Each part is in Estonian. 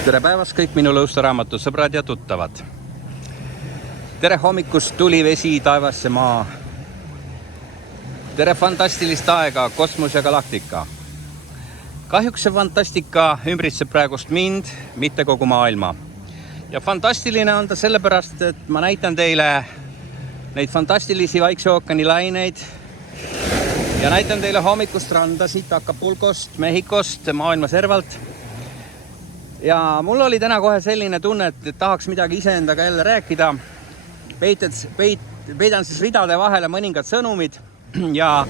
Tere päevast kõik minu lõustaraamatu sõbrad ja tuttavad. Tere hommikust tuli, vesi, taevas ja maa. Tere fantastilist aega, kosmos ja galaktika. Kahjuks see fantastika ümbritseb praegust mind, mitte kogu maailma. Ja fantastiline on ta sellepärast, et ma näitan teile neid fantastilisi Vaikse ookeani laineid ja näitan teile hommikust randa siit Acapulcost, Mehhikost, maailma servalt. Ja mul oli täna kohe selline tunne, et tahaks midagi iseendaga jälle rääkida. Peidan siis ridade vahele mõningad sõnumid ja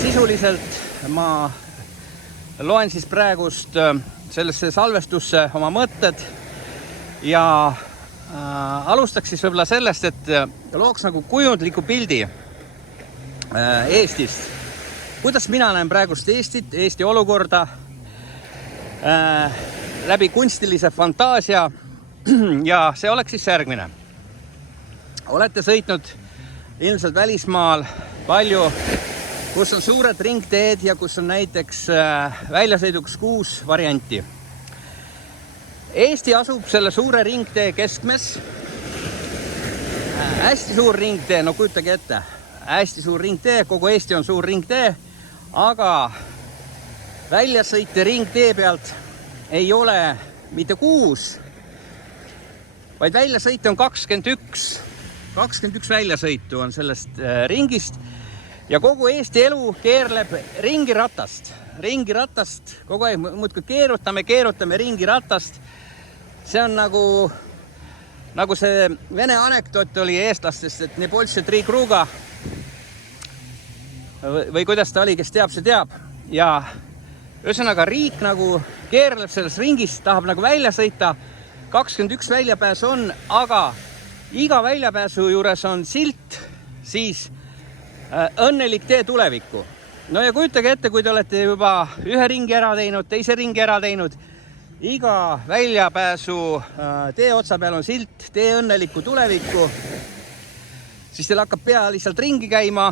sisuliselt ma loen siis praegust sellesse salvestusse oma mõtted ja alustaks siis võib-olla sellest, et looks nagu kujundliku pildi Eestist. Kuidas mina näen praegust Eestit, Eesti olukorda läbi kunstilise fantaasia ja see oleks siis järgmine. Olete sõitnud ilmselt välismaal palju, kus on suured ringteed ja kus on näiteks väljasõiduks 6 varianti. Eesti asub selle suure ringtee keskmes. Hästi suur ringtee, no kujutage ette, hästi suur ringtee, kogu Eesti on suur ringtee, aga väljasõite ringtee pealt ei ole mitte 6, vaid väljasõite on 21. 21 väljasõitu on sellest ringist ja kogu Eesti elu keerleb ringiratast. Ringiratast, kogu aeg muudkui keerutame ringiratast. See on nagu see vene anekdoot oli eestlastest, et ne bolše tri kruga või kuidas ta oli, kes teab, see teab. Ja ühesõnaga riik nagu keerleb selles ringis, tahab nagu välja sõita. 21 väljapääsu on, aga iga väljapääsu juures on silt, siis õnnelik tee tulevikku. No ja kujutage ette, kui te olete juba ühe ringi ära teinud, teise ringi ära teinud, iga väljapääsu tee otsa peal on silt, tee õnnelikku tulevikku, siis teil hakkab pea lihtsalt ringi käima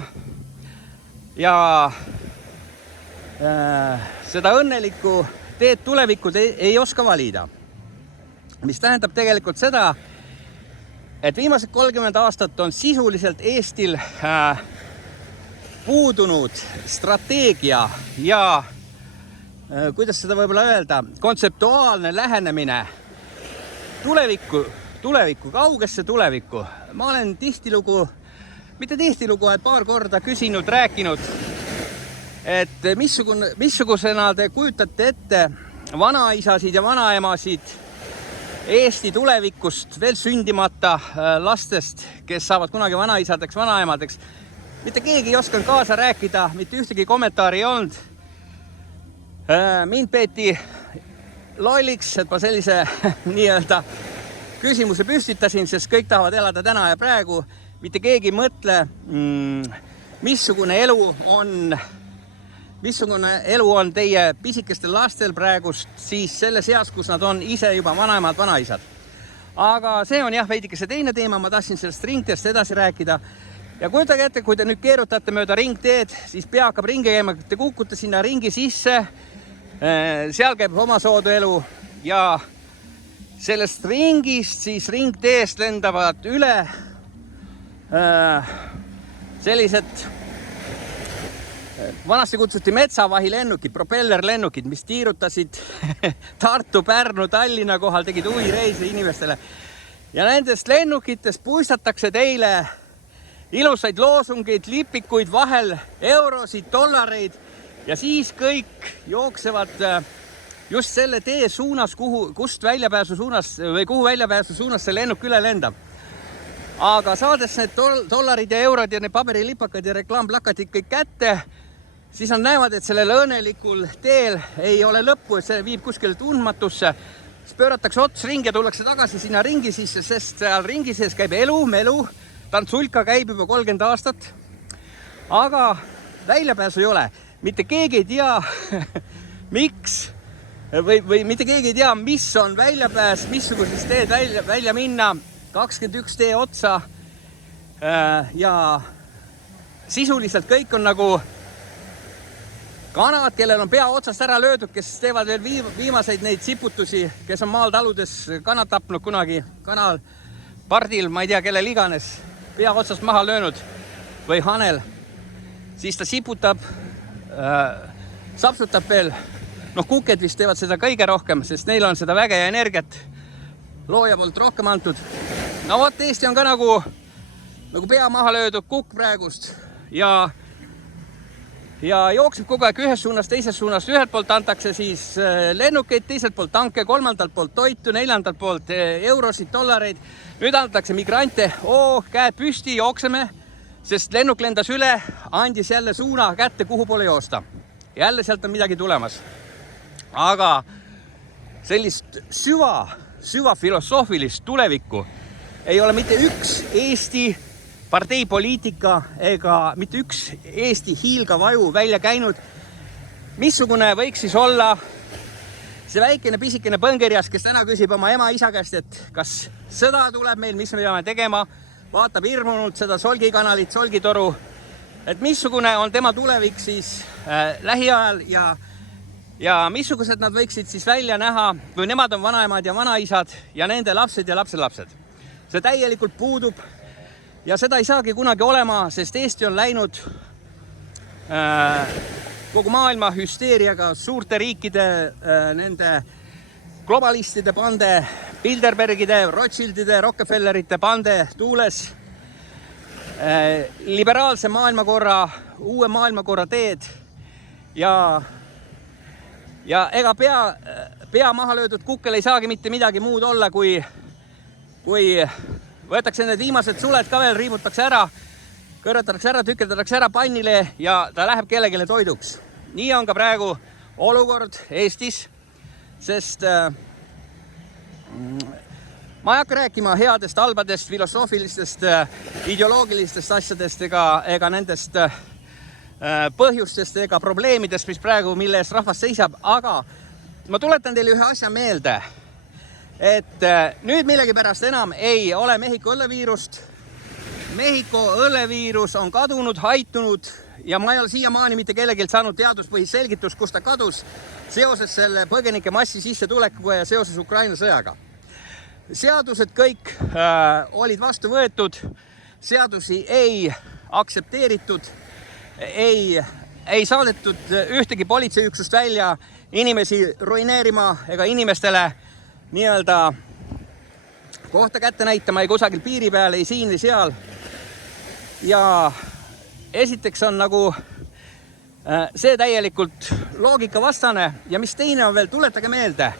ja seda õnnelikku teed tulevikud ei oska valida. Mis tähendab tegelikult seda, et viimased 30 aastat on sisuliselt Eestil puudunud strateegia ja kuidas seda võib-olla öelda, kontseptuaalne lähenemine tulevikku, kaugesse tulevikku. Ma olen mitte tihtilugu, et paar korda küsinud, rääkinud, et missugusena te kujutate ette vanaisasid ja vanaemasid Eesti tulevikust veel sündimata lastest, kes saavad kunagi vanaisadeks, vanaemadeks. Mitte keegi ei osanud kaasa rääkida, mitte ühtegi kommentaari ei olnud. Mind peeti lolliks, et ma sellise nii-öelda küsimuse püstitasin, sest kõik tahavad elada täna ja praegu. Mitte keegi ei mõtle, missugune elu on teie pisikestel lastel praegust siis selles eas, kus nad on ise juba vanaemad, vanaisad. Aga see on jah veidike see teine teema, ma tahtsin sellest ringteest edasi rääkida. Ja kujutage ette, kui te nüüd keerutate mööda ringteed, siis pea hakkab ringi käima, te kukute sinna ringi sisse, seal käib omasoodu elu ja sellest ringist siis ringteest lendavad üle sellised vanasti kutsuti metsavahilennukid, propellerlennukid, mis tiirutasid Tartu, Pärnu, Tallinna kohal, tegid huvireise inimestele. Ja nendest lennukitest puistatakse teile ilusaid loosungeid, lipikuid, vahel eurosid, dollareid ja siis kõik jooksevad just selle tee suunas, kust väljapääsu suunas või kuhu väljapääsu suunas see lennuk üle lendab. Aga saades need dollarid ja eurod ja need paberilipakad ja reklaamplakatid kõik kätte, siis nad näevad, et sellel õnnelikul teel ei ole lõppu, et see viib kuskile tundmatusse. Siis pööratakse ots ringi ja tullakse tagasi sinna ringi sisse, sest seal ringi sees käib melu. Tantsulka käib juba 30 aastat. Aga väljapääsu ei ole. Mitte keegi ei tea, miks või mitte keegi ei tea, mis on väljapääs, missugusest teed välja minna. 21 tee otsa ja sisuliselt kõik on nagu kanad, kellel on pea otsast ära löödud, kes teevad veel viimaseid neid siputusi, kes on maal taludes kanad tapnud kunagi, kanal, pardil, ma ei tea, kellel iganes, pea otsast maha löönud või hanel, siis ta siputab, sapsutab veel, noh, kuked vist teevad seda kõige rohkem, sest neil on seda väge ja energiat looja poolt rohkem antud. No vot, Eesti on ka nagu pea maha löödud kukk praegust ja jookseb kogu aeg ühes suunas, teises suunas. Ühelt poolt antakse siis lennukeid, teiselt poolt tanke, kolmandalt poolt toitu, neljandalt poolt eurosid, dollareid. Nüüd antakse migrante, käed püsti, jookseme, sest lennuk lendas üle, andis jälle suuna kätte, kuhu poole joosta. Jälle sealt on midagi tulemas. Aga sellist süva filosoofilist tulevikku ei ole mitte üks Eesti parteipoliitika ega mitte üks Eesti hiilgavaju välja käinud. Missugune võiks siis olla see väikene pisikene põngerias, kes täna küsib oma ema-isa käest, et kas sõda tuleb meil, mis me peame tegema, vaatab hirmunult seda solgikanalit, solgitoru, et missugune on tema tulevik siis lähiajal ja missugused nad võiksid siis välja näha, kui nemad on vanaemad ja vanaisad ja nende lapsed ja lapselapsed. See täielikult puudub. Ja seda ei saagi kunagi olema, sest Eesti on läinud kogu maailma hüsteeriaga suurte riikide, nende globalistide pande, Bilderbergide, Rothschildide, Rockefellerite pande tuules, liberaalse maailmakorra, uue maailmakorra teed ja ega pea maha löödud kukkel ei saagi mitte midagi muud olla, kui võetakse need viimased suled ka veel, riibutakse ära, kõrvetatakse ära, tükeldatakse ära pannile ja ta läheb kellegile toiduks. Nii on ka praegu olukord Eestis, sest ma ei hakka rääkima headest, halbadest, filosoofilistest, ideoloogilistest asjadest ega nendest põhjustest ega probleemidest, mis praegu, mille eest rahvas seisab, aga ma tuletan teile ühe asja meelde, et nüüd millegipärast enam ei ole Mehhiko õlleviirust. Mehhiko õlleviirus on kadunud, haitunud ja ma ei ole siiamaani mitte kellegilt saanud teaduspõhist selgitust, kus ta kadus seoses selle põgenike massi sissetulekuga ja seoses Ukraina sõjaga. Seadused kõik olid vastu võetud, seadusi ei aktsepteeritud, ei saadetud ühtegi politseiüksust välja inimesi ruineerima ega inimestele nii-öelda kohta kätte näitama ei kusagil piiri peal, ei siin või seal. Ja esiteks on nagu see täielikult loogikavastane ja mis teine on veel, tuletage meelde,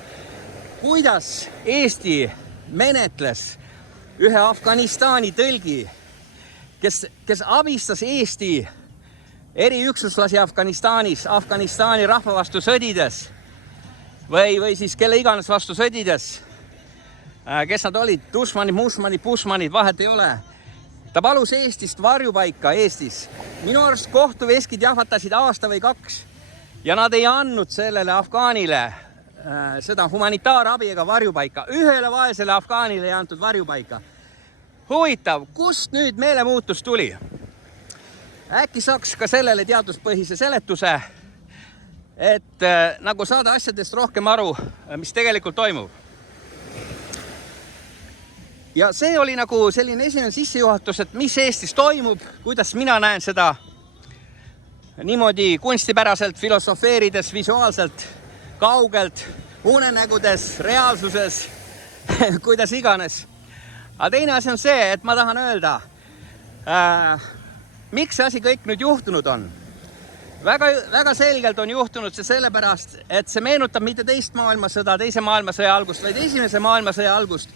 kuidas Eesti menetles ühe Afganistani tõlgi, kes abistas Eesti eriüksuslasi Afganistanis, Afganistani rahva vastu sõdides või siis kelle iganes vastu sõdides, kes nad olid, Dušmanid, Mušmanid, Pušmanid, vahet ei ole. Ta palus Eestist varjupaika Eestis. Minu arust kohtuveskid jahvatasid aasta või 2 ja nad ei andnud sellele afgaanile seda humanitaarabi ega varjupaika. Ühele vaesele afgaanile ei antud varjupaika. Huvitav, kust nüüd meelemuutus tuli? Äkki saaks ka sellele teaduspõhise seletuse, et nagu saada asjadest rohkem aru, mis tegelikult toimub. Ja see oli nagu selline esimene sissejuhatus, et mis Eestis toimub, kuidas mina näen seda niimoodi kunstipäraselt, filosofeerides, visuaalselt, kaugelt, unenägudes, reaalsuses, kuidas iganes. Aga teine asi on see, et ma tahan öelda, miks see asi kõik nüüd juhtunud on. Väga selgelt on juhtunud see sellepärast, et see meenutab mitte teist maailmasõda, teise maailmasõja algust, vaid esimese maailmasõja algust,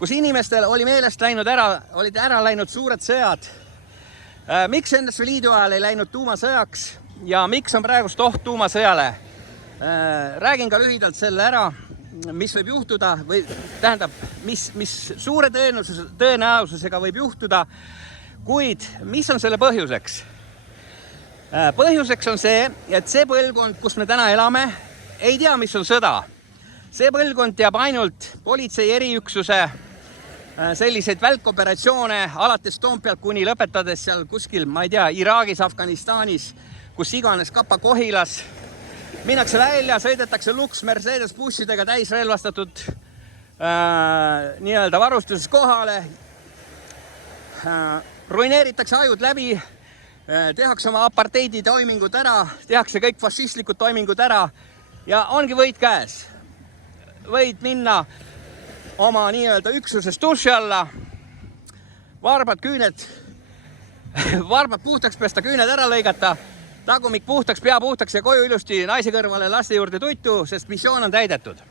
kus inimestel oli meelest olid ära läinud suured sõjad. Miks NSV Liidu ajal ei läinud tuumasõjaks ja miks on praegust oht tuumasõjale? Räägin ka lühidalt selle ära, mis võib juhtuda, või tähendab, mis suure tõenäosusega võib juhtuda, kuid mis on selle põhjuseks? Põhjuseks on see, et see põlvkond, kus me täna elame, ei tea, mis on sõda. See põlvkond teab ainult politsei eriüksuse selliseid välkoperatsioone alates Toompealt kuni lõpetades seal kuskil, ma ei tea, Iraagis, Afganistanis kus iganes Kapa-Kohilas. Minnakse välja, sõidetakse Lux Mercedes bussidega täis relvastatud nii-öelda varustuses kohale. Ruineeritakse ajud läbi, tehakse oma aparteidi toimingud ära, tehakse kõik fašistlikud toimingud ära ja ongi võit käes. Võid minna oma nii-öelda üksuses duši alla, varbad puhtaks pesta, küüned ära lõigata, tagumik puhtaks, pea puhtaks ja koju ilusti naise kõrvale laste juurde tuttu, sest missioon on täidetud.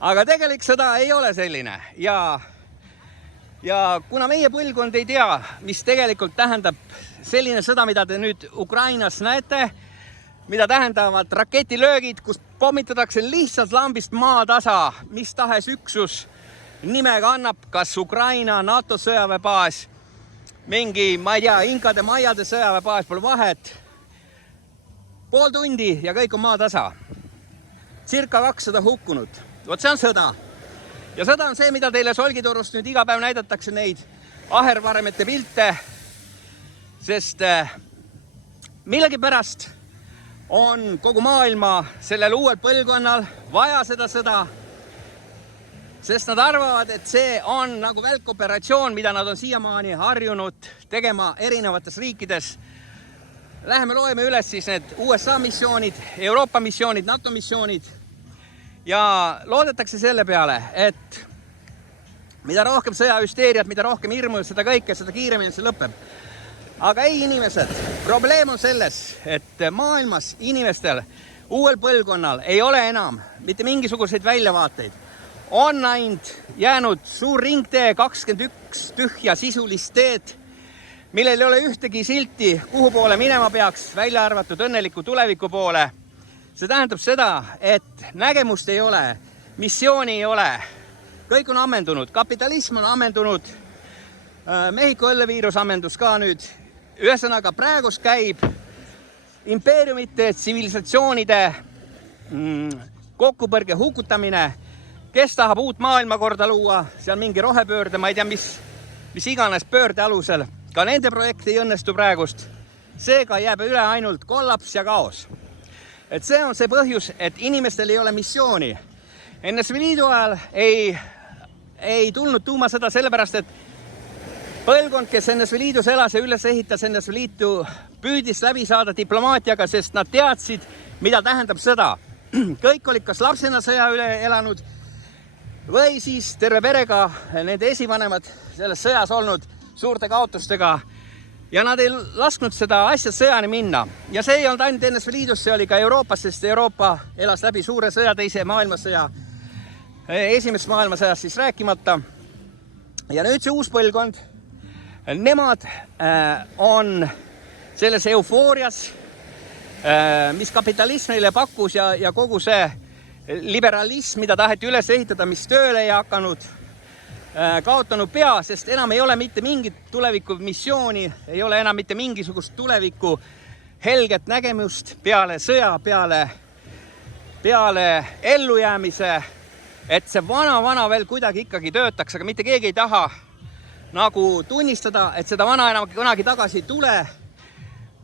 Aga tegelik sõda ei ole selline ja kuna meie põlvkond ei tea, mis tegelikult tähendab selline sõda, mida te nüüd Ukrainas näete, mida tähendavad raketilöögid, kus pommitatakse lihtsalt lambist maatasa, mis tahes üksus nimega annab, kas Ukraina, NATO sõjaväebaas, mingi, ma ei tea, inkade maiade sõjaväebaas, pole vahet. Pool tundi ja kõik on maatasa. Circa 200 hukkunut. Vot see on sõda. Ja sõda on see, mida teile Solgitorust nüüd iga päev näidatakse neid ahervaremete pilte, sest millegipärast on kogu maailma sellel uuel põlvkonnal vaja seda sõda, sest nad arvavad, et see on nagu välkoperatsioon, mida nad on siiamaani harjunud tegema erinevates riikides. Läheme loeme üles siis need USA missioonid, Euroopa missioonid, NATO missioonid ja loodetakse selle peale, et mida rohkem sõjahüsteeriat, mida rohkem hirmu, seda kõike, seda kiiremini see lõpeb. Aga ei, inimesed, probleem on selles, et maailmas inimestel, uuel põlvkonnal ei ole enam mitte mingisuguseid väljavaateid. On ainult jäänud suur ringtee, 21 tühja sisulist teed, millel ei ole ühtegi silti, kuhu poole minema peaks, välja arvatud õnneliku tuleviku poole. See tähendab seda, et nägemust ei ole, missiooni ei ole, kõik on ammendunud, kapitalism on ammendunud, Mehhiko õlleviirus ammendus ka nüüd. Ühesõnaga, praegus käib impeeriumite, tsivilisatsioonide kokkupõrge hukutamine, kes tahab uut maailmakorda luua, see on mingi rohepöörde, ma ei tea, mis iganes pöörde alusel, ka nende projekt ei õnnestu praegust, seega jääb üle ainult kollaps ja kaos. Et see on see põhjus, et inimestel ei ole missiooni. NSV Liidu ajal ei tulnud tuumasõda sellepärast, et põlvkond, kes NSV Liidus elas ja üles ehitas NSV Liitu, püüdis läbi saada diplomaatiaga, sest nad teadsid, mida tähendab sõda. Kõik olid kas lapsena sõja üle elanud või siis terve perega nende esivanemad selles sõjas olnud suurte kaotustega. Ja nad ei lasknud seda asja sõjani minna. Ja see ei olnud ainult NSV Liidus, see oli ka Euroopas, sest Euroopa elas läbi suure sõja, teise maailmasõja, esimesest maailmasõjast siis rääkimata. Ja nüüd see uus põlvkond, nemad on selles eufoorias, mis kapitalism neile pakkus ja kogu see liberalism, mida taheti üles ehitada, mis tööle ei hakanud, kaotanud pea, sest enam ei ole mitte mingit tuleviku missiooni, ei ole enam mitte mingisugust tuleviku helget nägemust peale sõja, peale ellujäämise, et see vana veel kuidagi ikkagi töötaks, aga mitte keegi ei taha nagu tunnistada, et seda vana enam kunagi tagasi ei tule.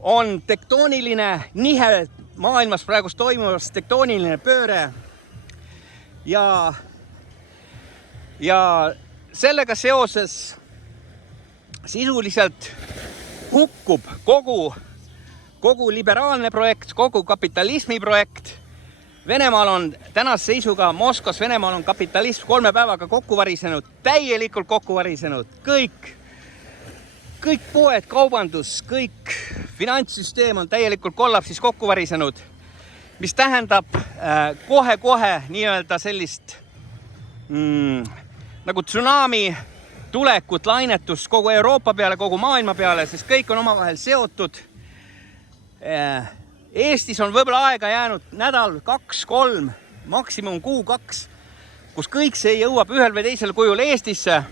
On tektooniline nihe maailmas praegust toimuvast, tektooniline pööre ja sellega seoses sisuliselt hukkub kogu liberaalne projekt, kogu kapitalismi projekt. Venemaal on tänase seisuga Moskvas, Venemaal on kapitalism 3 päevaga kokku varisenud, täielikult kokku varisenud. Kõik poed, kaubandus, kõik finantssüsteem on täielikult kollapsis kokku varisenud, mis tähendab kohe nii-öelda sellist nagu tsunami tulekut, lainetust kogu Euroopa peale, kogu maailma peale, sest kõik on omavahel seotud. Eestis on võib-olla aega jäänud nädal, 2-3, maksimum kuu 2, kus kõik see jõuab ühel või teisel kujul Eestisse.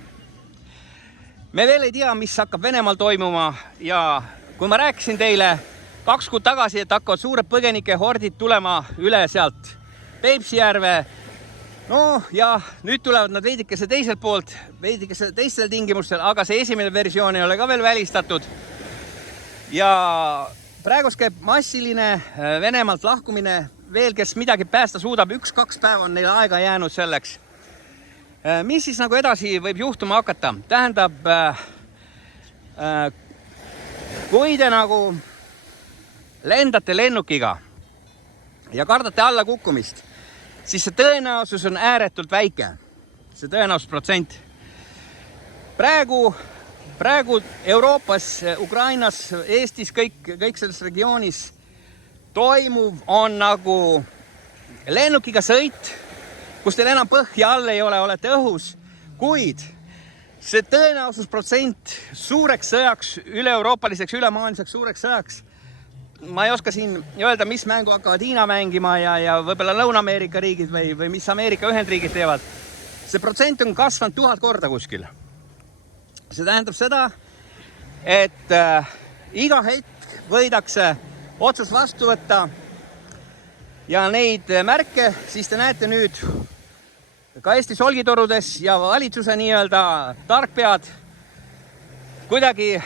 Me veel ei tea, mis hakkab Venemaal toimuma ja kui ma rääkisin teile 2 kuud tagasi, et hakkavad suured põgenikehordid tulema üle sealt Peipsi järve, no ja nüüd tulevad nad veidikese teiselt poolt, veidikese teistel tingimustel, aga see esimene versioon ei ole ka veel välistatud. Ja praegu käib massiline Venemaalt lahkumine, veel kes midagi päästa suudab, 1-2 päeva on neil aega jäänud selleks. Mis siis nagu edasi võib juhtuma hakata? Tähendab, kui te nagu lendate lennukiga ja kardate alla kukkumist, siis see tõenäosus on ääretult väike, see tõenäosusprotsent. Praegu Euroopas, Ukrainas, Eestis, kõik selles regioonis toimuv on nagu lennukiga sõit, kus teil enam põhja all ei ole, olete õhus, kuid see tõenäosusprotsent suureks sõjaks, üle-euroopaliseks, ülemaailmseks suureks sõjaks, ma ei oska siin öelda, mis mängu hakkavad Hiina mängima ja võib-olla Lõuna-Ameerika riigid või mis Ameerika Ühendriigid teevad. See protsent on kasvanud 1000 korda kuskil. See tähendab seda, et iga hetk võidakse otsus vastu võtta ja neid märke siis te näete nüüd ka Eesti solgitorudes ja valitsuse nii-öelda tarkpead kuidagi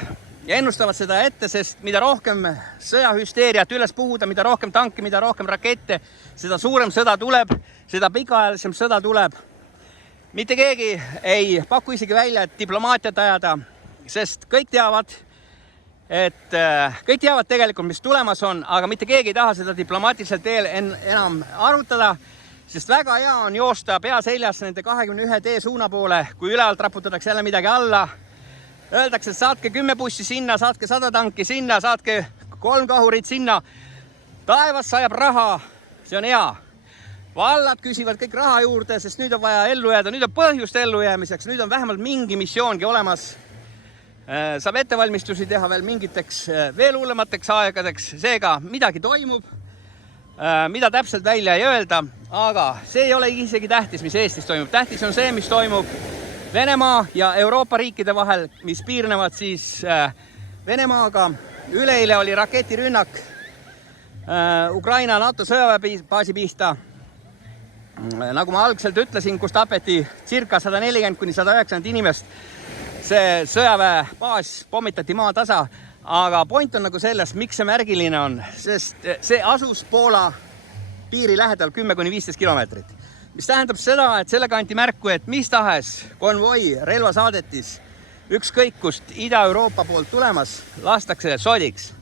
ennustavad seda ette, sest mida rohkem sõjahüsteeriat üles puhuda, mida rohkem tanke, mida rohkem rakette, seda suurem sõda tuleb, seda pikaajalisem sõda tuleb. Mitte keegi ei paku isegi välja, et diplomaatiat ajada, sest kõik teavad tegelikult, mis tulemas on, aga mitte keegi ei taha seda diplomaatilisel teel enam arutada, sest väga hea on joosta pea seljas nende 21 tee suuna poole, kui ülealt raputatakse jälle midagi alla. Öeldakse, et saatke 10 bussi sinna, saatke 100 tanki sinna, saatke 3 kahurit sinna. Taevas sajab raha, see on hea. Vallad küsivad kõik raha juurde, sest nüüd on vaja ellu jääda, nüüd on põhjust ellu jäämiseks, nüüd on vähemalt mingi missioongi olemas. Saab ettevalmistusi teha veel mingiteks veel hullemateks aegadeks, seega midagi toimub, mida täpselt välja ei öelda, aga see ei ole isegi tähtis, mis Eestis toimub. Tähtis on see, mis toimub Venemaa ja Euroopa riikide vahel, mis piirnevad siis Venemaaga. Üleeile oli raketirünnak Ukraina NATO sõjaväebaasi pihta. Nagu ma algselt ütlesin, kus tapeti circa 140–190 inimest, see sõjaväebaas pommitati maa tasa, aga point on nagu selles, miks see märgiline on, sest see asus Poola piiri lähedal 10–15 kilomeetrit, mis tähendab seda, et sellega anti märku, et mis tahes konvoi relvasaadetis ükskõik kust Ida-Euroopa poolt tulemas, lastakse sodiks.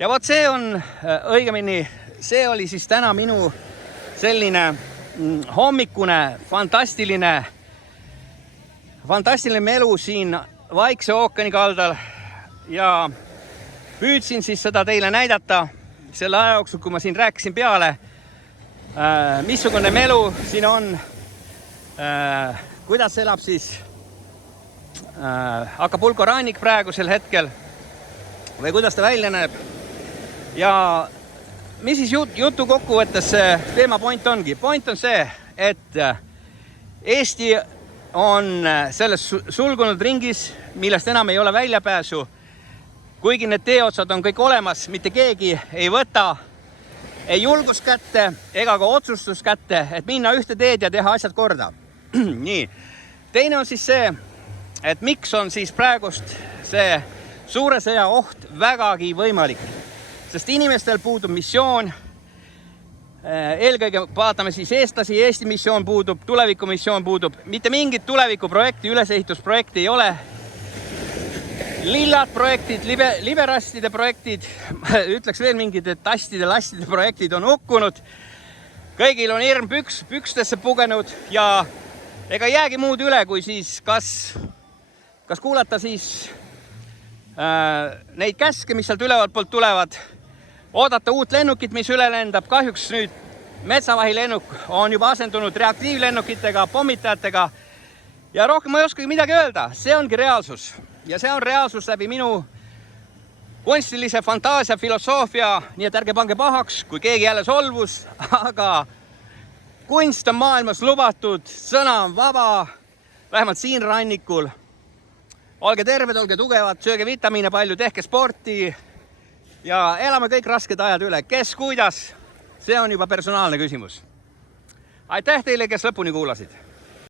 Ja vot see on õigemini, see oli siis täna minu selline hommikune fantastiline melu siin Vaikse ookeani kaldal ja püüdsin siis seda teile näidata selle aja jooksul, kui ma siin rääkisin peale, missugune melu siin on, kuidas elab siis Acapulco rannik praegusel hetkel või kuidas ta välja näeb ja mis siis jutu kokkuvõttes see teema point ongi? Point on see, et Eesti on selles sulgunud ringis, millest enam ei ole väljapääsu. Kuigi need teeotsad on kõik olemas, mitte keegi ei võta ei julgust kätte ega ka otsustus kätte, et minna ühte teed ja teha asjad korda. Nii. Teine on siis see, et miks on siis praegust see suure sõja oht vägagi võimalik. Sest inimestel puudub missioon, eelkõige vaatame siis eestlasi, Eesti missioon puudub, tulevikumissioon puudub, mitte mingit tulevikuprojekti, ülesehitusprojekti ei ole. Lillad projektid, liberastide projektid, ütleks veel mingid, et tastide, lastide projektid on hukkunud. Kõigil on hirm pükstesse pugenud ja ega jäägi muud üle, kui siis kas kuulata siis neid käske, mis sealt ülevalt poolt tulevad, oodata uut lennukit, mis üle lendab. Kahjuks nüüd metsavahilennuk on juba asendunud reaktiivlennukitega, pommitajatega ja rohkem ma ei oskagi midagi öelda. See ongi reaalsus ja see on reaalsus läbi minu kunstilise fantaasia, filosoofia, nii et ärge pange pahaks, kui keegi jälle solvus, aga kunst on maailmas lubatud, sõna on vaba, vähemalt siin rannikul. Olge terved, olge tugevad, sööge vitamiine palju, tehke sporti ja elame kõik rasked ajad üle. Kes kuidas, see on juba personaalne küsimus. Aitäh teile, kes lõpuni kuulasid.